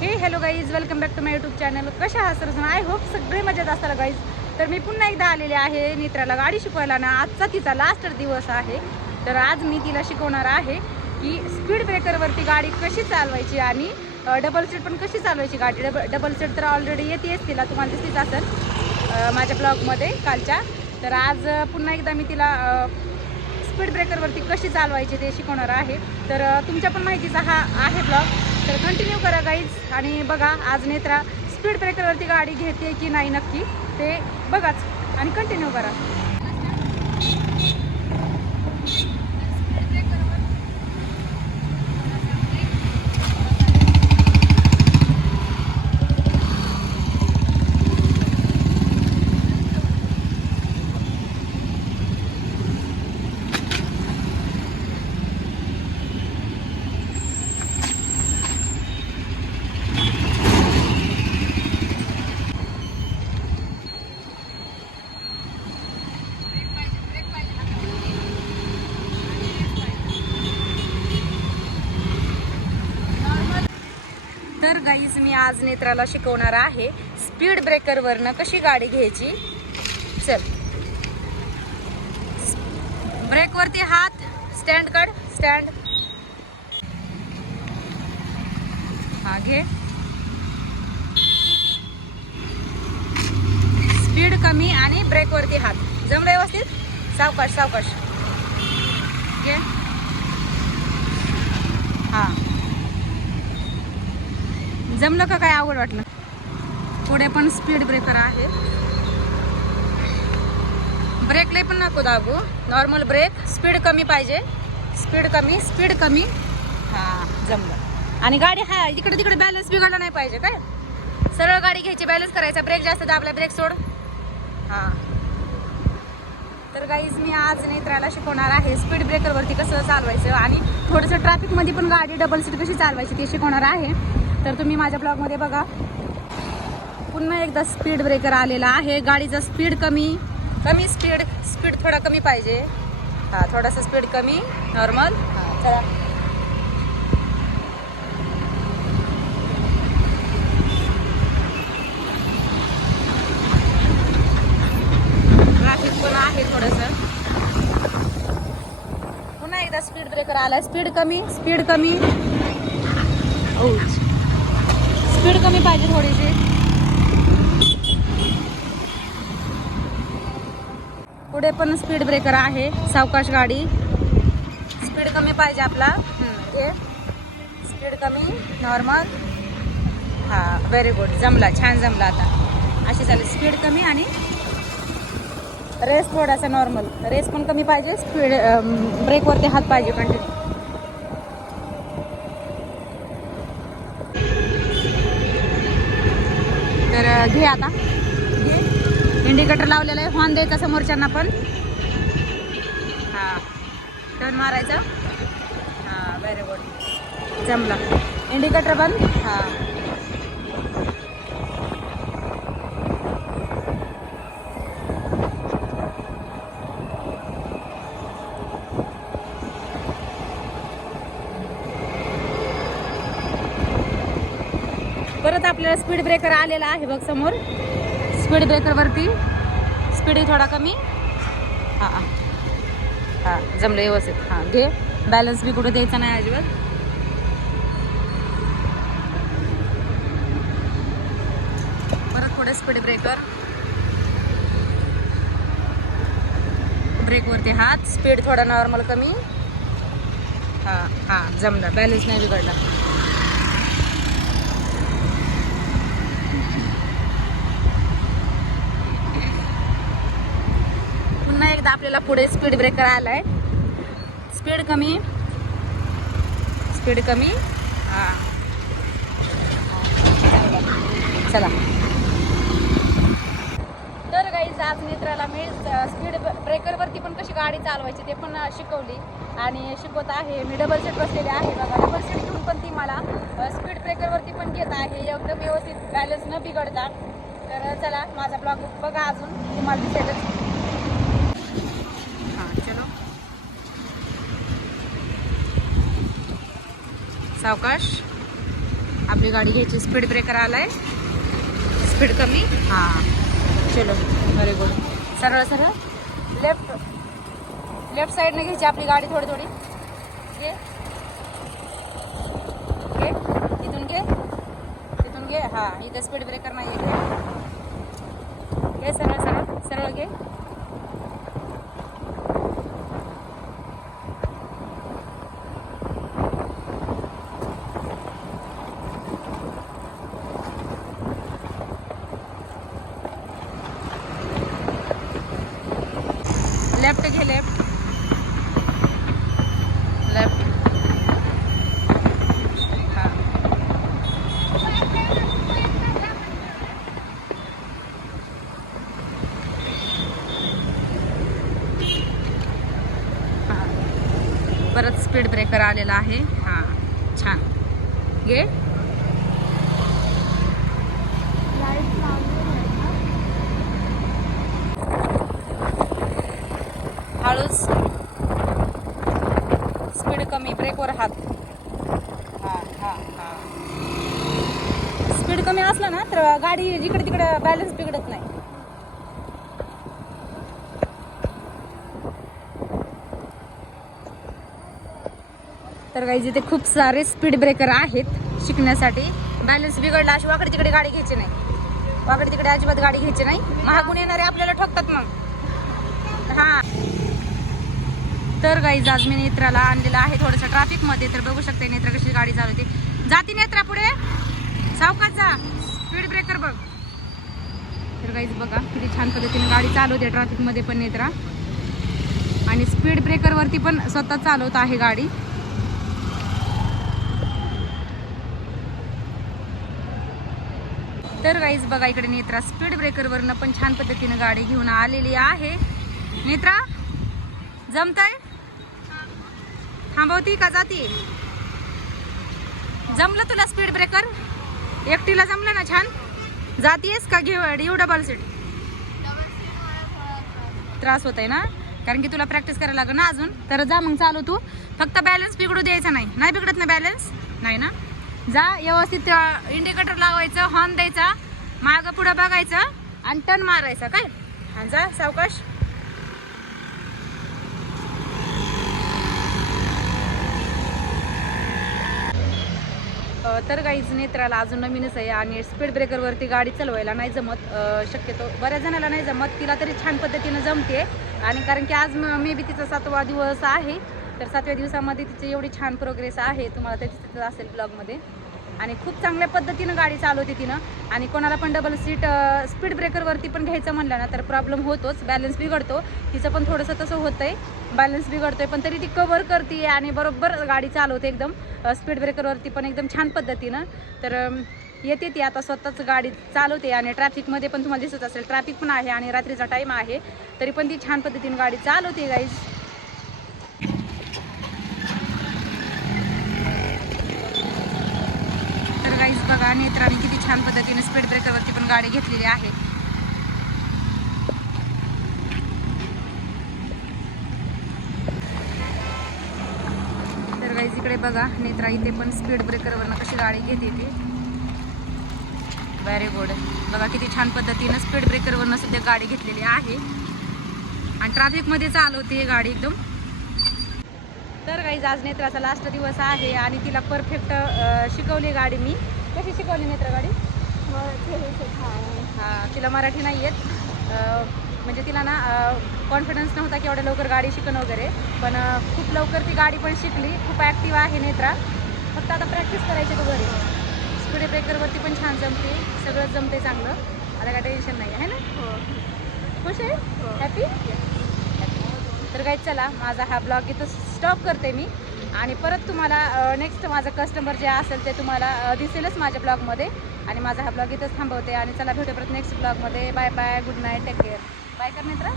Hey hello guys welcome back to my YouTube channel कशा आहात sir I hope सगळे मजेत असतात गाईज तर मी पुन्हा एकदा आलेले आहे नेत्राला गाडी शिकवायला ना आजचा तिचा लास्ट दिवस आहे. तर आज मी तिला शिकवणार आहे की स्पीड ब्रेकरवरती गाडी कशी चालवायची आणि डबल सीट पण कशी चालवायची गाडी? डबल डबल सीट तर ऑलरेडी येतेच तिला तुम्हाला दिसतीच असेल माझ्या ब्लॉगमध्ये कालच्या. तर आज पुन्हा एकदा मी तिला स्पीड ब्रेकरवरती कशी चालवायची ते शिकवणार आहे. तर तुमच्या पण माहितीचा हा आहे ब्लॉग तर कंटिन्यू करा गाईज आणि बघा आज नेत्रा स्पीड ब्रेकरवरती गाडी घेते की नाही नक्की ते बघाच. आणि कंटिन्यू करा. तर गाईज मी आज नेत्राला शिकवणार आहे. स्पीड ब्रेकरवरनं कशी गाडी घ्यायची? चल. ब्रेकवरती हात. स्टँड कड स्टँड हा घे. स्पीड कमी आणि ब्रेकवरती हात. जमलं व्यवस्थित? सावकाश सावकाश. घे. हां. जमलं का काय आवड वाटलं? पुढे पण स्पीड ब्रेकर आहे. ब्रेक लय पण नको दाबू. नॉर्मल ब्रेक स्पीड कमी पाहिजे. स्पीड कमी स्पीड कमी. हां जमलं. आणि गाडी हा इकडे तिकडे बॅलन्स बिघडला नाही पाहिजे काय? सरळ गाडी घ्यायची बॅलन्स करायचा. ब्रेक जास्त दाबला ब्रेक सोड. हां. तर गाईज मी आज नेत्राला शिकवणार आहे. स्पीड ब्रेकरवरती कसं चालवायचं आणि थोडंसं ट्रॅफिकमध्ये पण गाडी डबल सीट कशी चालवायची ते शिकवणार आहे. तर तुम्ही माझ्या ब्लॉगमध्ये बघा. पुन्हा एकदा स्पीड ब्रेकर आलेला आहे. गाडीचा स्पीड कमी. कमी स्पीड स्पीड थोडा कमी पाहिजे. हां थोडासा स्पीड कमी. नॉर्मल हां चला. ट्रॅफिक पण आहे थोडंसं. पुन्हा एकदा स्पीड ब्रेकर आला. स्पीड कमी स्पीड कमी. स्पीड कमी पाहिजे थोडीशी. पुढे पण स्पीड ब्रेकर आहे सावकाश गाडी. स्पीड कमी पाहिजे आपला. हम्म, स्पीड कमी नॉर्मल हां व्हेरी गुड जमला छान जमला आता. अशी चालेल स्पीड कमी आणि रेस थोडासा नॉर्मल रेस पण कमी पाहिजे स्पीड ब्रेकवरती हात पाहिजे कंटिन्यू घे आता. घे इंडिकेटर लावलेलं आहे. हॉर्न द्यायचा समोरच्यांना पण. हां. टर्न मारायचा. हां व्हेरी गुड जमला. इंडिकेटर बंद. हां. परत आपल्याला स्पीड ब्रेकर आलेला आहे बघ समोर. स्पीड ब्रेकरवरती स्पीड थोडा कमी. हां हां. जमलं व्यवस्थित. हां घे. बॅलन्स बी कुठं द्यायचा नाही अजिबात. परत पुढे स्पीड ब्रेकर ब्रेकवरती हात. स्पीड थोडा नॉर्मल कमी. हां हां जमलं. बॅलन्स नाही बिघडला. पुन्हा एकदा आपल्याला पुढे स्पीड ब्रेकर आलाय. स्पीड कमी. स्पीड कमी. हां. चला. तर गाईज आज मित्राला मी स्पीड ब्रेकरवरती पण कशी गाडी चालवायची ते पण शिकवली. आणि शिकवत आहे मी डबल सीट बसलेली आहे बघा. डबल सीट घेऊन पण ती मला स्पीड ब्रेकरवरती पण घेत आहे. एकदम व्यवस्थित बॅलन्स न बिघडता. तर चला माझा ब्लॉग बघा अजून. तुम्हाला दिसेलच. सावकाश. आपली गाडी घ्यायची स्पीड ब्रेकर आलाय. स्पीड कमी. हाँ. चलो. व्हेरी गुड सरळ सरळ. लेफ़्ट लेफ़्ट साईडने घ्यायची आपली गाडी थोडी थोडी. घे. घे. घे. तिथून घे. हाँ स्पीड ब्रेकर नाही आहे घे घे सरळ सरळ. सरळ घे. परत आलेला आहे. हां छान. घे. हळूच. स्पीड कमी ब्रेकवर हात. हां हां हां. स्पीड कमी असला ना तर गाडी जिकडे तिकडे बॅलन्स बिघडत नाही. तर काही जिथे खूप सारे स्पीड ब्रेकर आहेत शिकण्यासाठी. बॅलन्स बिघडला अशी वाकडे तिकडे गाडी घ्यायची नाही. वाकडे तिकडे अजिबात गाडी घ्यायची नाही. महागून येणारे आपल्याला ठोकतात मग. हा. तर गाईज आज मी नेत्राला आणलेलं आहे थोडंसं ट्रॅफिकमध्ये तर बघू शकते नेत्रा कशी गाडी चालवते. जाती नेत्रा पुढे. सावकाचा जा स्पीड ब्रेकर बघ. तर गाईज बघा किती छान पद्धतीने गाडी चालवते ट्रॅफिकमध्ये पण नेत्रा. आणि स्पीड ब्रेकरवरती पण स्वतः चालवत आहे गाडी. तर गाईज बघा इकडे नेत्रा स्पीड ब्रेकरवरनं पण छान पद्धतीनं गाडी घेऊन आलेली आहे. नेत्रा जमताय? थांबवती का जाती? जमलं तुला स्पीड ब्रेकर एकटीला जमलं ना छान? जातीयस का घेऊ येऊ डबल सीट त्रास होत आहे ना? कारण की तुला प्रॅक्टिस करायला लागेल ना अजून. तर जा मग चालू तू. फक्त बॅलन्स बिघडू द्यायचा नाही. नाही बिघडत ना बॅलन्स नाही ना? जा व्यवस्थित इंडिकेटर लावायचं हॉर्न द्यायचा मागं पुढं बघायचं आणि टन मारायचा काय? हा जा सावकाश. तर काहीच नेत्राला अजून नवीनच आहे आणि स्पीड ब्रेकरवरती गाडी चालवायला नाही जमत. शक्यतो बऱ्याच जणाला नाही जमत. तिला तरी छान पद्धतीनं जमते आणि कारण की आज मे बी तिचा सातवा दिवस आहे. तर सातव्या दिवसामध्ये तिची एवढी छान प्रोग्रेस आहे तुम्हाला ते दिसत असेल ब्लॉगमध्ये आणि खूप चांगल्या पद्धतीनं गाडी चालवते तिनं. आणि कोणाला पण डबल सीट स्पीड ब्रेकरवरती पण घ्यायचं म्हणलं ना तर प्रॉब्लेम होतोच. बॅलन्स बिघडतो. तिचं पण थोडंसं तसं होतं आहे बॅलन्स बिघडतो आहे पण तरी ती कवर करते आणि बरोबर गाडी चालवते एकदम. स्पीड ब्रेकरवरती पण एकदम छान पद्धतीनं. तर येते ती आता स्वतःच गाडी चालवते आणि ट्रॅफिकमध्ये पण तुम्हाला दिसत असेल ट्रॅफिक पण आहे आणि रात्रीचा टाईम आहे. तरी पण ती छान पद्धतीनं गाडी चालवते गाईज तर गाईज बघा नेत्राने किती छान पद्धतीने स्पीड ब्रेकरवरती पण गाडी घेतलेली आहे. तर गाईज इकडे बघा नेत्रा इथे पण स्पीड ब्रेकरवरनं कशी गाडी घेते ती. व्हेरी गुड बघा किती छान पद्धतीनं स्पीड ब्रेकरवरनं सध्या गाडी घेतलेली आहे. आणि ट्रॅफिकमध्ये चालवते गाडी एकदम. तर काही आज नेत्राचा लास्ट दिवस आहे आणि तिला परफेक्ट शिकवली गाडी मी. कशी शिकवली नेत्र गाडी? हा तिला मराठी नाही येत. म्हणजे तिला ना कॉन्फिडन्स नव्हता की एवढ्या लवकर गाडी शिकणं वगैरे. पण खूप लवकर ती गाडी पण शिकली. खूप ॲक्टिव्ह आहे नेत्रा. फक्त आता प्रॅक्टिस करायची तू घरी. स्पीड ब्रेकरवरती पण छान जमते. सगळं जमते चांगलं. आता काय टेन्शन नाही आहे ना? खुश आहे? हॅपी तर काय चला. माझा हा ब्लॉग इथं स्टॉप करते मी. आणि परत तुम्हाला नेक्स्ट माझं कस्टमर जे असेल ते तुम्हाला दिसेलच माझ्या ब्लॉगमध्ये आणि माझा हा ब्लॉग इथंच थांबवते. आणि चला भेटू परत नेक्स्ट ब्लॉगमध्ये bye bye good night take care bye कर मित्रा.